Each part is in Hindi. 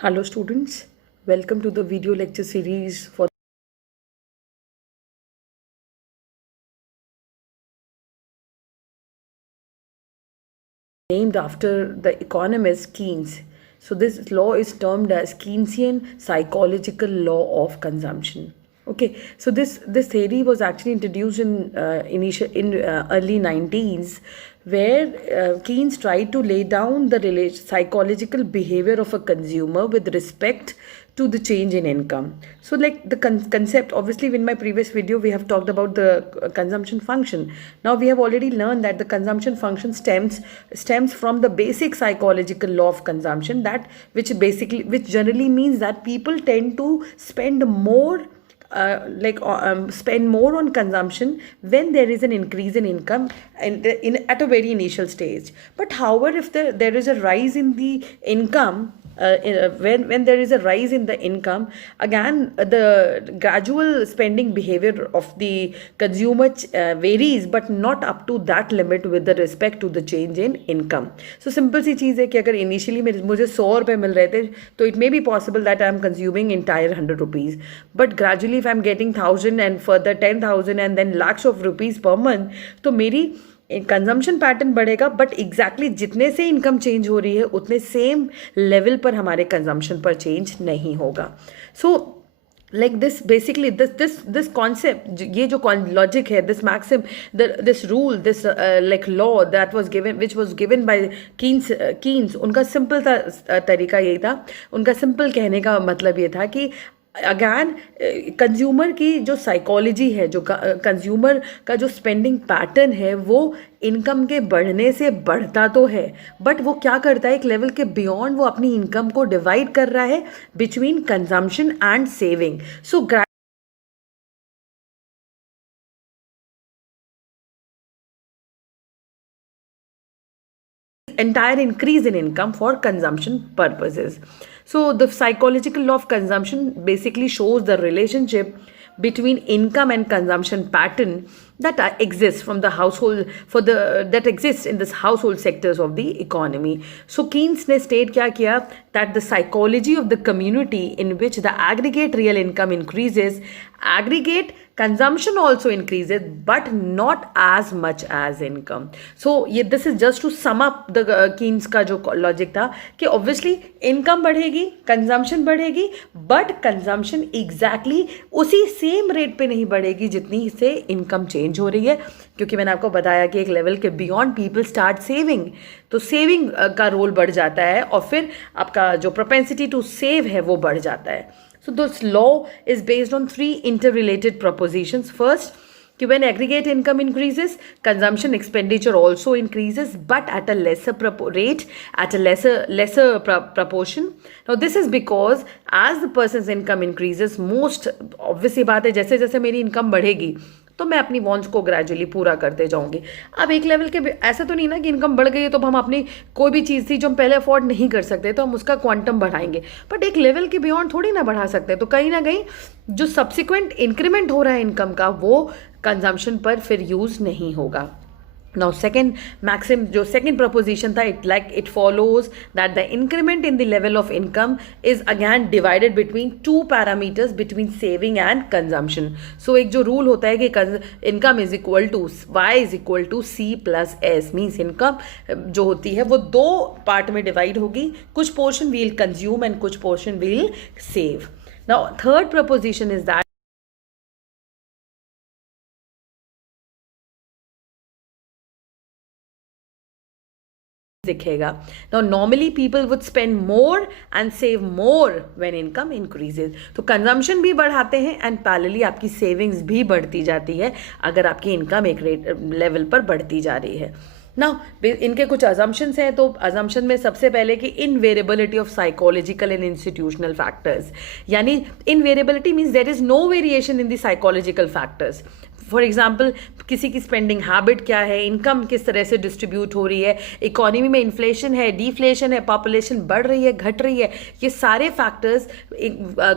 Hello students, welcome to the video lecture series for named after the economist Keynes. So this law is termed as Keynesian psychological law of consumption. Okay, so this theory was actually introduced in early 90s, where Keynes tried to lay down the psychological behavior of a consumer with respect to the change in income. So like the concept, obviously in my previous video we have talked about the consumption function. Now we have already learned that the consumption function stems from the basic psychological law of consumption, that which generally means that people tend to spend more spend more on consumption when there is an increase in income and at a very initial stage. But however, if there is a rise in the income, when there is a rise in the income, again the gradual spending behavior of the consumer varies, but not up to that limit with the respect to the change in income. So simple सी चीज़ है कि अगर इनिशियली मुझे 100 रुपये मिल रहे थे, तो it may be possible that I am consuming entire 100 rupees, but gradually if I am getting 1000 and further 10,000 and then lakhs of rupees per month, तो मेरी कंजम्पशन पैटर्न बढ़ेगा, बट एग्जैक्टली जितने से इनकम चेंज हो रही है उतने सेम लेवल पर हमारे कंजम्पशन पर चेंज नहीं होगा. सो like this basically this concept, ये जो logic है, this maxim, this rule, this like law that was given, which was given by Keynes, उनका सिंपल तरीका यही था. उनका सिंपल कहने का मतलब ये था कि अगैन कंज्यूमर की जो साइकोलॉजी है, जो कंज्यूमर का जो स्पेंडिंग पैटर्न है, वो इनकम के बढ़ने से बढ़ता तो है, बट वो क्या करता है, एक लेवल के बियॉन्ड वो अपनी इनकम को डिवाइड कर रहा है between consumption and saving. So entire increase in income for consumption purposes. So the psychological law of consumption basically shows the relationship between income and consumption pattern that exists from the household that exists in this household sectors of the economy. So Keynes ने state क्या किया, that the psychology of the community in which the aggregate real income increases, aggregate consumption also increases, but not as much as income. So this is just to sum up the Keynes का जो logic था कि obviously income बढ़ेगी, consumption बढ़ेगी, but consumption exactly उसी same rate पे नहीं बढ़ेगी जितनी से income change हो रही है, क्योंकि मैंने आपको बताया कि एक लेवल के बियॉन्ड पीपल स्टार्ट सेविंग, तो सेविंग का रोल बढ़ जाता है और फिर आपका जो प्रोपेंसिटी टू सेव है वो बढ़ जाता है. So this law is based on 3 interrelated propositions. First, when aggregate income increases, consumption expenditure also increases, but at a lesser rate, at a lesser proportion. Now this is because as the person's income increases, most obviously बात है, जैसे जैसे मेरी इनकम बढ़ेगी तो मैं अपनी वॉन्ट्स को ग्रेजुअली पूरा करते जाऊंगी. अब एक लेवल के ऐसा तो नहीं ना कि इनकम बढ़ गई है तो हम अपनी कोई भी चीज़ थी जो हम पहले अफोर्ड नहीं कर सकते तो हम उसका क्वांटम बढ़ाएंगे, बट एक लेवल के बियॉन्ड थोड़ी ना बढ़ा सकते. तो कहीं ना कहीं जो सब्सिक्वेंट इंक्रीमेंट हो रहा है इनकम का, वो कंजम्पशन पर फिर यूज़ नहीं होगा. Now second maxim, जो second proposition था, it follows that the increment in the level of income is again divided between 2 parameters between saving and consumption. So एक जो rule होता है कि income is equal to y is equal to c plus s, means income जो होती है वो 2 part में divide होगी, कुछ portion we'll consume and कुछ portion we'll save. Now third proposition is that दिखेगा. Now normally people would spend more and save more when income increases. तो कंजम्पशन भी बढ़ाते हैं एंड पैरेलली आपकी सेविंग्स भी बढ़ती जाती है अगर आपकी इनकम एक लेवल पर बढ़ती जा रही है. ना इनके कुछ अजम्पशंस हैं. तो अजम्पशन में सबसे पहले कि invariability of psychological and institutional factors, यानी invariability means there is no variation in the psychological factors. For example किसी की स्पेंडिंग हैबिट क्या है, इनकम किस तरह से डिस्ट्रीब्यूट हो रही है, इकोनॉमी में इन्फ्लेशन है, डिफ्लेशन है, पॉपुलेशन बढ़ रही है, घट रही है, ये सारे फैक्टर्स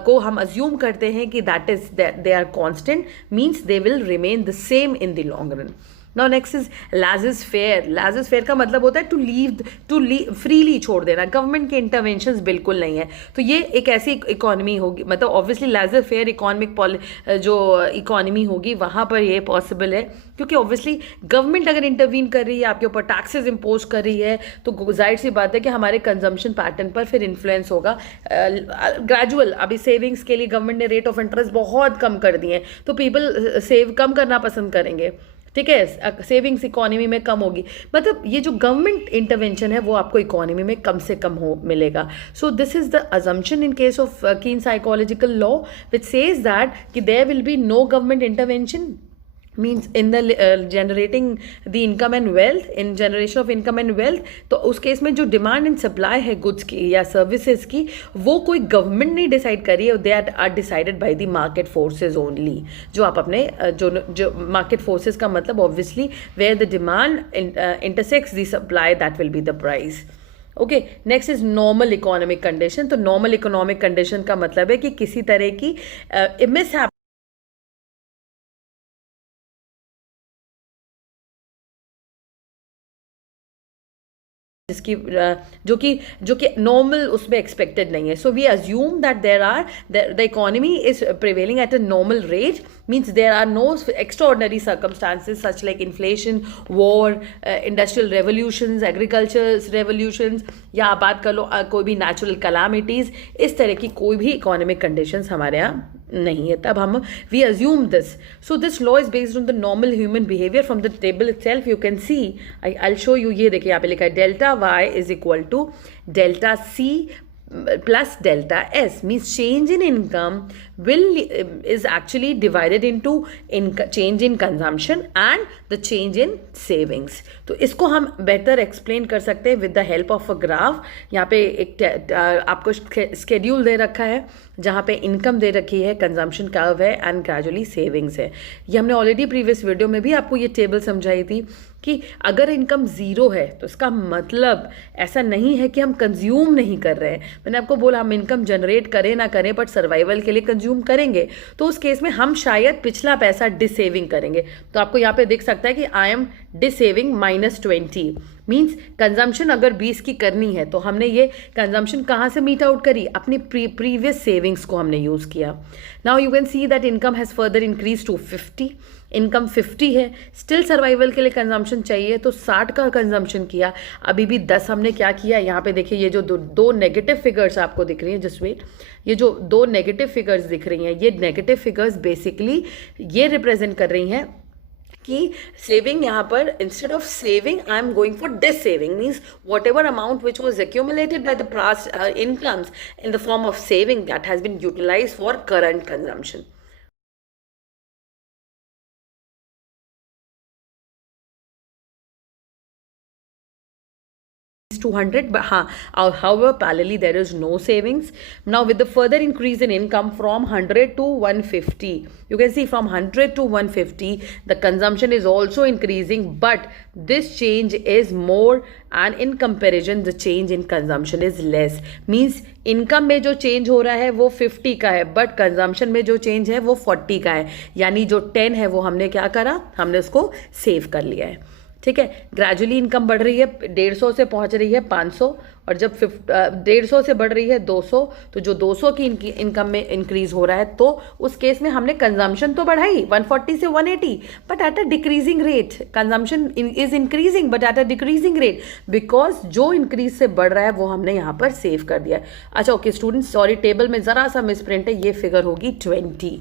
को हम अज्यूम करते हैं कि that is they are constant, means they will remain the same in the long run. Now next is laissez faire. Laissez faire का मतलब होता है टू लीव फ्रीली छोड़ देना, गवर्नमेंट के इंटरवेंशंस बिल्कुल नहीं है। तो ये एक ऐसी इकोनॉमी होगी, मतलब ऑब्वियसली लाजिस फेयर इकोनॉमिक जो इकोनॉमी होगी वहाँ पर ये पॉसिबल है, क्योंकि ऑब्वियसली गवर्नमेंट अगर इंटरवीन कर रही है, आपके ऊपर टैक्सेस इम्पोज कर रही है, तो जाहिर सी बात है कि हमारे कंजम्पशन पैटर्न पर फिर इन्फ्लुएंस होगा ग्रेजुअल। अभी सेविंग्स के लिए गवर्नमेंट ने रेट ऑफ इंटरेस्ट बहुत कम कर दिए हैं, तो पीपल सेव कम करना पसंद करेंगे, ठीक है, सेविंग्स इकोनॉमी में कम होगी। मतलब ये जो गवर्नमेंट इंटरवेंशन है वो आपको इकोनॉमी में कम से कम हो मिलेगा। So this is the assumption in case of Keynes psychological law which says that कि there will be no government intervention, means in the generating the income and wealth, in generation of income and wealth. तो उस केस में जो डिमांड एंड सप्लाई है गुड्स की या सर्विसेज की, वो कोई गवर्नमेंट नहीं डिसाइड कर रही है, they are decided by the market forces only. जो आप अपने जो मार्केट फोर्सेज का मतलब obviously where the demand intersects the supply, that will be the price. Okay, next is normal economic condition. तो नॉर्मल इकोनॉमिक कंडीशन का मतलब है कि किसी तरह की मिस जिसकी जो कि नॉर्मल उसमें एक्सपेक्टेड नहीं है। So we assume that there are the economy is prevailing at a normal rate, means there are no extraordinary circumstances such like inflation, war, industrial revolutions, agriculture revolutions, या आप बात कर लो कोई भी नेचुरल कैलामिटीज़, इस तरह की कोई भी इकोनॉमिक कंडीशंस हमारे यहाँ नहीं है। तब हम we assume this. So this law is based on the normal human behaviour. From the table itself you can see, I show you, ये देखिए यहाँ पे लिखा है delta Y is equal to delta C plus delta s, means change in income is actually divided into change in consumption and the change in savings. तो इसको हम बेहतर एक्सप्लेन कर सकते हैं with the help of a graph. यहाँ पे एक आपको स्केड्यूल दे रखा है जहाँ पे इनकम दे रखी है, कंजम्पशन कर्व है एंड ग्रेजुअली सेविंग्स है। ये हमने ऑलरेडी प्रीवियस वीडियो में भी आपको ये टेबल समझाई थी कि अगर इनकम ज़ीरो है तो इसका मतलब ऐसा नहीं है कि हम कंज्यूम नहीं कर रहे हैं। मैंने आपको बोला हम इनकम जनरेट करें ना करें बट सर्वाइवल के लिए कंज्यूम करेंगे, तो उस केस में हम शायद पिछला पैसा डिसेविंग करेंगे। तो आपको यहाँ पे दिख सकता है कि आई एम डिसेविंग -20, मीन्स कंजम्पशन अगर 20 की करनी है तो हमने ये कंजम्पशन कहाँ से मीट आउट करी, अपनी प्रीवियस सेविंग्स को हमने यूज़ किया। Now you can see that income has further increase to 50, income 50 है, स्टिल सर्वाइवल के लिए कंजम्पशन चाहिए तो 60 का कंजम्पशन किया, अभी भी 10 हमने क्या किया। यहाँ पे देखिए ये जो दो नेगेटिव फिगर्स आपको दिख रही हैं, जस्ट वेट, ये जो दो नेगेटिव फिगर्स दिख रही हैं, ये नेगेटिव फिगर्स बेसिकली ये रिप्रेजेंट कर रही हैं कि सेविंग यहाँ पर instead of saving I am going for dissaving, means whatever amount which was accumulated by the past incomes in the form of saving that has been utilised for current consumption. 200, but however parallelly there is no savings. Now with the further increase in income from 100 to 150, you can see from 100 to 150 the consumption is also increasing, but this change is more and in comparison the change in consumption is less, means income में जो चेंज हो रहा है वो 50 का है बट कंजम्पशन में जो चेंज है वो 40 का है, यानी जो 10 है वो हमने क्या करा, हमने उसको सेव कर लिया है। ठीक है, ग्रेजुअली इनकम बढ़ रही है, 150 से पहुंच रही है 500, और जब 150 से बढ़ रही है 200, तो जो 200 की इनकम में इंक्रीज हो रहा है तो उस केस में हमने कंजम्पशन तो बढ़ाई 140 से 180, but at a decreasing rate. Consumption is increasing but at a decreasing rate, because जो इंक्रीज से बढ़ रहा है वो हमने यहाँ पर सेव कर दिया। अच्छा ओके स्टूडेंट्स, सॉरी टेबल में ज़रा सा मिसप्रिंट है, ये फिगर होगी 20,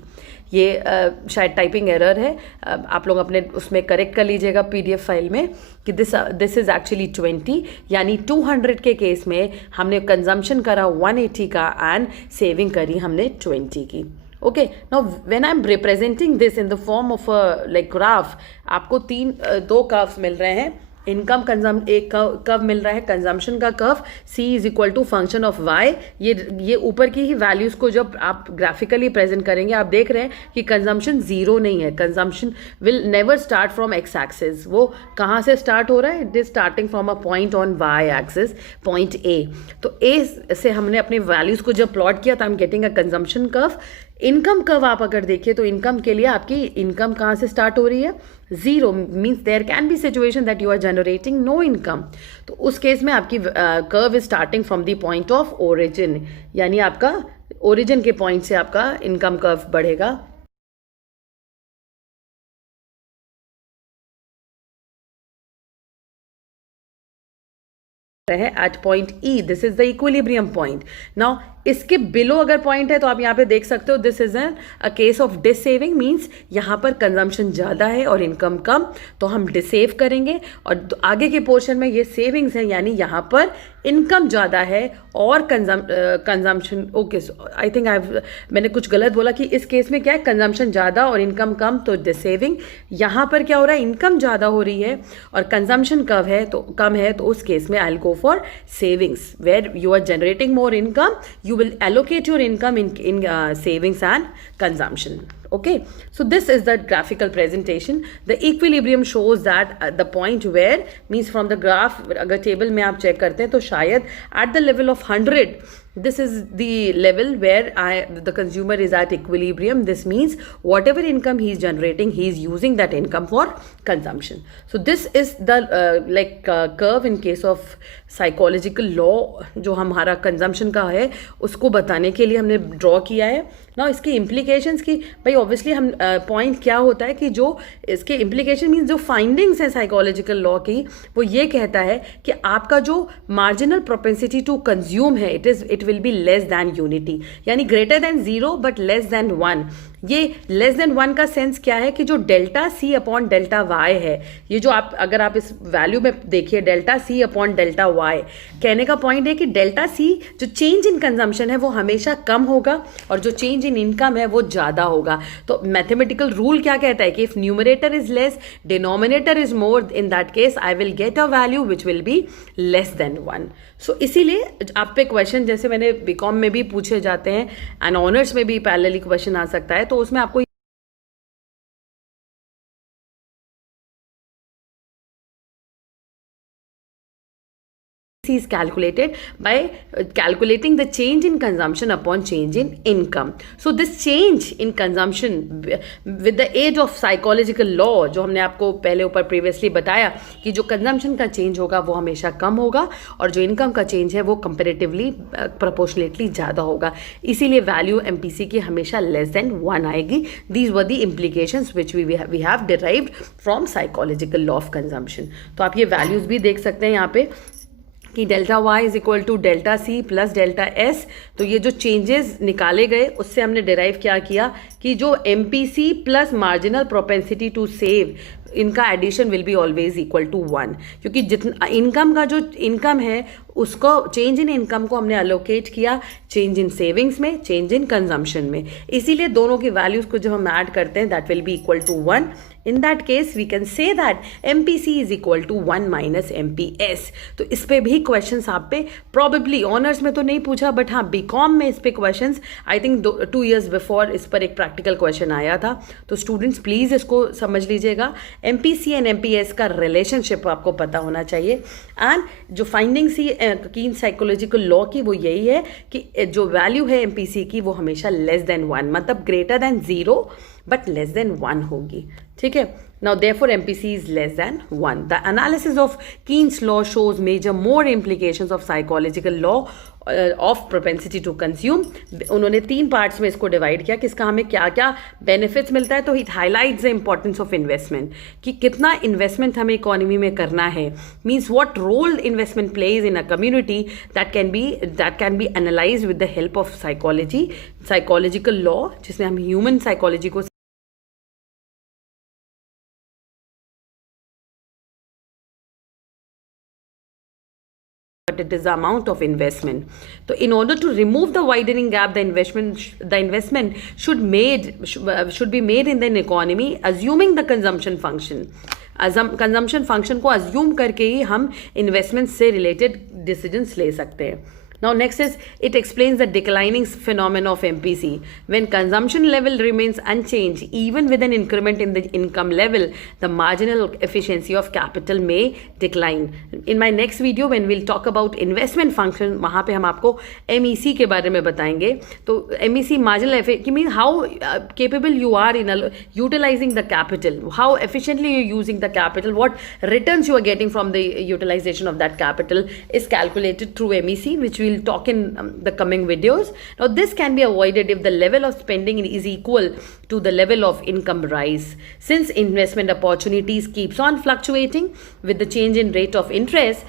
ये शायद टाइपिंग एरर है, आप लोग अपने उसमें करेक्ट कर लीजिएगा PDF फाइल में कि दिस इज़ एक्चुअली 20, यानी 200 के केस में हमने कंजम्पशन करा 180 का एंड सेविंग करी हमने 20 की। Okay, now when I am representing this in the form of like graph, आपको दो कर्व्स मिल रहे हैं, इनकम एक कर्व मिल रहा है कंजम्पशन का curve, C is equal to function of Y। ये ऊपर की ही वैल्यूज़ को जब आप ग्राफिकली प्रेजेंट करेंगे आप देख रहे हैं कि कंजम्पशन ज़ीरो नहीं है, consumption will never start from X axis. वो कहाँ से स्टार्ट हो रहा है, it is starting from a point on Y axis, point A। तो A से हमने अपने वैल्यूज़ को जब प्लॉट किया तो आई am getting a consumption curve. Income curve आप अगर देखिए तो इनकम के लिए आपकी इनकम कहाँ से स्टार्ट हो रही है, 0 means there can be situation that you are generating no income. तो उस केस में आपकी curve is starting from the point of origin, यानी आपका ओरिजिन के पॉइंट से आपका इनकम कर्व बढ़ेगा। है at point E, this is the equilibrium point. Now इसके बिलो अगर पॉइंट है तो आप यहाँ पे देख सकते हो this is a case of dissaving, means यहाँ पर कंजम्पशन ज़्यादा है और इनकम कम, तो हम डिसेव करेंगे। और आगे के पोर्शन में ये सेविंग्स है, यानी यहाँ पर इनकम ज़्यादा है और कंजम्पशन, ओके आई थिंक मैंने कुछ गलत बोला कि इस केस में क्या है, कंजम्पशन ज़्यादा और इनकम कम, तो डिसेविंग। यहाँ पर क्या हो रहा है, इनकम ज़्यादा हो रही है और कंजम्पशन कम है, तो उस केस में I will go for savings, where you are generating more income, you will allocate your income in savings and consumption. Okay, so this is the graphical presentation. The equilibrium shows that the point where, means from the graph, अगर table में आप check करते हैं तो शायद at the level of 100, this is the level where the consumer is at equilibrium. This means whatever income he is generating, he is using that income for consumption. So this is the curve in case of psychological law, जो हमारा consumption का है उसको बताने के लिए हमने ड्रॉ किया है ना। इसकी implications की भाई ऑब्वियसली हम पॉइंट क्या होता है कि जो इसके implication मीन्स जो फाइंडिंग्स हैं साइकोलॉजिकल लॉ की, वो ये कहता है कि आपका जो मार्जिनल प्रोपेंसिटी टू कंज्यूम है it will be less than unity, यानी greater than 0 but less than 1। ये लेस देन 1 का सेंस क्या है कि जो delta C upon delta Y है, ये जो आप अगर आप इस वैल्यू में देखिए delta C upon delta Y, कहने का पॉइंट है कि डेल्टा सी जो चेंज इन कंजम्पशन है वो हमेशा कम होगा और जो चेंज इन इनकम है वो ज़्यादा होगा। तो मैथमेटिकल रूल क्या कहता है कि if numerator is less denominator is more, in that case I will get a value which will be less than 1। सो इसीलिए आप पे क्वेश्चन जैसे मैंने बीकॉम में भी पूछे जाते हैं एंड ऑनर्स में भी पैरेलली क्वेश्चन आ सकता है, तो उसमें आपको is calculated by calculating the change in consumption upon change in income. So this change in consumption with the aid of psychological law, जो हमने आपको पहले ऊपर previously बताया कि जो consumption का change होगा वो हमेशा कम होगा और जो income का change है वो comparatively proportionately ज़्यादा होगा, इसीलिए value MPC की हमेशा less than 1 आएगी। These were the implications which we have derived from psychological law of consumption. तो आप ये values भी देख सकते हैं यहाँ पे कि delta Y is equal to delta C plus delta S. तो ये जो चेंजेस निकाले गए उससे हमने डिराइव क्या किया कि जो M P C plus marginal propensity to save, इनका addition will be always equal to 1, क्योंकि जितना इनकम का जो इनकम है उसको चेंज इन इनकम को हमने अलोकेट किया चेंज इन सेविंग्स में, चेंज इन कंजम्पशन में, इसीलिए दोनों की वैल्यूज को जब हम ऐड करते हैं that will be equal to 1। In that case we can say that M P C is equal to 1 minus M P S. तो इस पे भी क्वेश्चंस आप पे प्रॉबेबली ऑनर्स में तो नहीं पूछा, बट हाँ बीकॉम में इस पे questions I think 2 years before इस पर एक प्रैक्टिकल क्वेश्चन आया था। तो स्टूडेंट्स प्लीज़ इसको समझ लीजिएगा, M P C and M P S का रिलेशनशिप आपको पता होना चाहिए। एंड जो फाइंडिंग्स कीन साइकोलॉजिकल लॉ की वो यही है कि जो वैल्यू है एम पी सी की वो हमेशा लेस देन 1, मतलब greater than 0 but less than 1 होगी, ठीक है। Now therefore MPC is less than 1. The analysis of Keynes law shows major more implications of psychological law of propensity to consume. उन्होंने 3 पार्ट्स में इसको डिवाइड किया कि इसका हमें क्या क्या बेनिफिट्स मिलता है। तो it highlights the importance of investment, कि कितना इन्वेस्टमेंट हमें इकोनॉमी में करना है, means what role investment plays in a community, that can be analysed with the help of psychological law, जिसमें हम ह्यूमन साइकोलॉजी को but it is the amount of investment. So in order to remove the widening gap, the investment should be made in the economy assuming the consumption function. Consumption function को अज्यूम करके ही हम इन्वेस्टमेंट से रिलेटेड डिसीजंस ले सकते हैं। Now next is, it explains the declining phenomenon of MPC. When consumption level remains unchanged, even with an increment in the income level, the marginal efficiency of capital may decline. In my next video when we'll talk about investment function, वहाँ पे हम आपको MEC के बारे में बताएंगे. तो MEC marginal efficiency means how capable you are in utilizing the capital, how efficiently you're using the capital, what returns you are getting from the utilization of that capital is calculated through MEC, which we'll talk in the coming videos. Now this can be avoided if the level of spending is equal to the level of income rise. Since investment opportunities keeps on fluctuating with the change in rate of interest,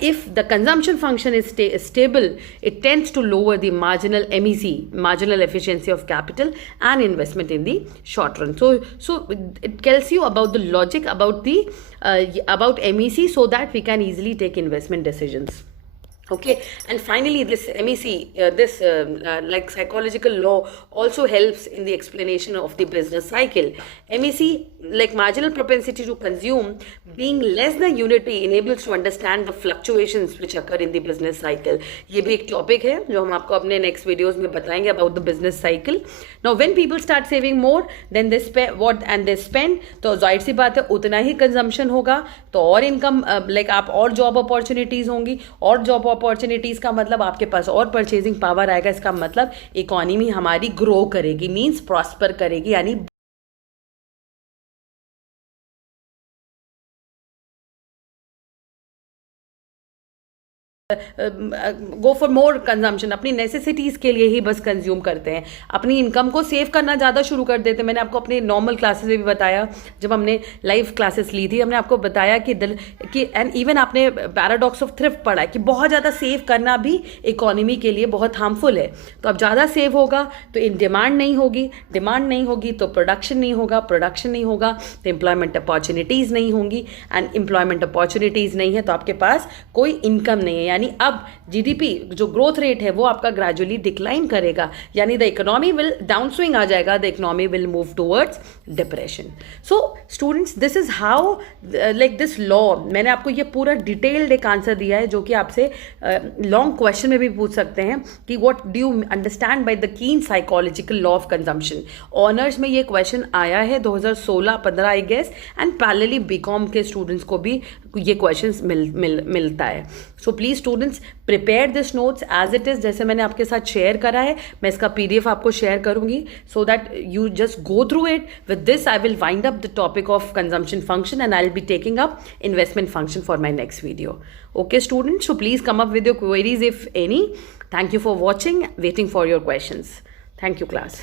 if the consumption function is stable, it tends to lower the marginal MEC, marginal efficiency of capital and investment in the short run. So it tells you about the logic about the about MEC, so that we can easily take investment decisions. Okay, and finally this MEC, like psychological law also helps in the explanation of the business cycle. MEC, like marginal propensity to consume, being less than unity, enables to understand the fluctuations which occur in the business cycle. ये भी एक topic है जो हम आपको अपने next videos में बताएंगे about the business cycle. Now when people start saving more, then they spend, तो जाहिर सी बात है उतना ही consumption होगा, तो और income like आप और job opportunities होंगी, और job अपॉर्चुनिटीज का मतलब आपके पास और परचेजिंग पावर आएगा. इसका मतलब इकोनॉमी हमारी ग्रो करेगी, मींस प्रॉस्पर करेगी, यानी गो फॉर मोर कंजम्पशन. अपनी नेसेसिटीज़ के लिए ही बस कंज्यूम करते हैं, अपनी इनकम को सेव करना ज़्यादा शुरू कर देते हैं. मैंने आपको अपने नॉर्मल क्लासेस में भी बताया, जब हमने लाइव क्लासेस ली थी, हमने आपको बताया कि एंड इवन आपने पैराडॉक्स ऑफ थ्रिफ्ट पढ़ा है कि बहुत ज़्यादा सेव करना भी इकोनॉमी के लिए बहुत हार्मफुल है. तो अब ज़्यादा सेव होगा तो इन डिमांड नहीं होगी तो प्रोडक्शन नहीं होगा तो एम्प्लॉयमेंट अपॉर्चुनिटीज़ नहीं होंगी, एंड एम्प्लॉयमेंट अपॉर्चुनिटीज़ नहीं है तो आपके पास कोई इनकम नहीं है. यानी अब जीडीपी जो ग्रोथ रेट है वो आपका ग्रेजुअली डिक्लाइन करेगा, यानी the economy will down swing आ जाएगा, the economy will move towards depression. So students, this is how like this law, मैंने आपको ये पूरा डिटेल्ड एक आंसर दिया है जो कि आपसे लॉन्ग क्वेश्चन में भी पूछ सकते हैं कि what do you understand by the Keynes psychological law of consumption. Honours में ये क्वेश्चन आया है 2016-15 I guess, and parallelly BCom के स्टूडेंट्स को भी ये क्वेश्चंस मिलता है. So please students prepare this notes as it is, जैसे मैंने आपके साथ शेयर करा है. मैं इसका PDF आपको शेयर करूंगी so that you just go through it. With this I will wind up the topic of consumption function and I will be taking up investment function for my next video. Okay students, so please come up with your queries if any. Thank you for watching, waiting for your questions. Thank you class.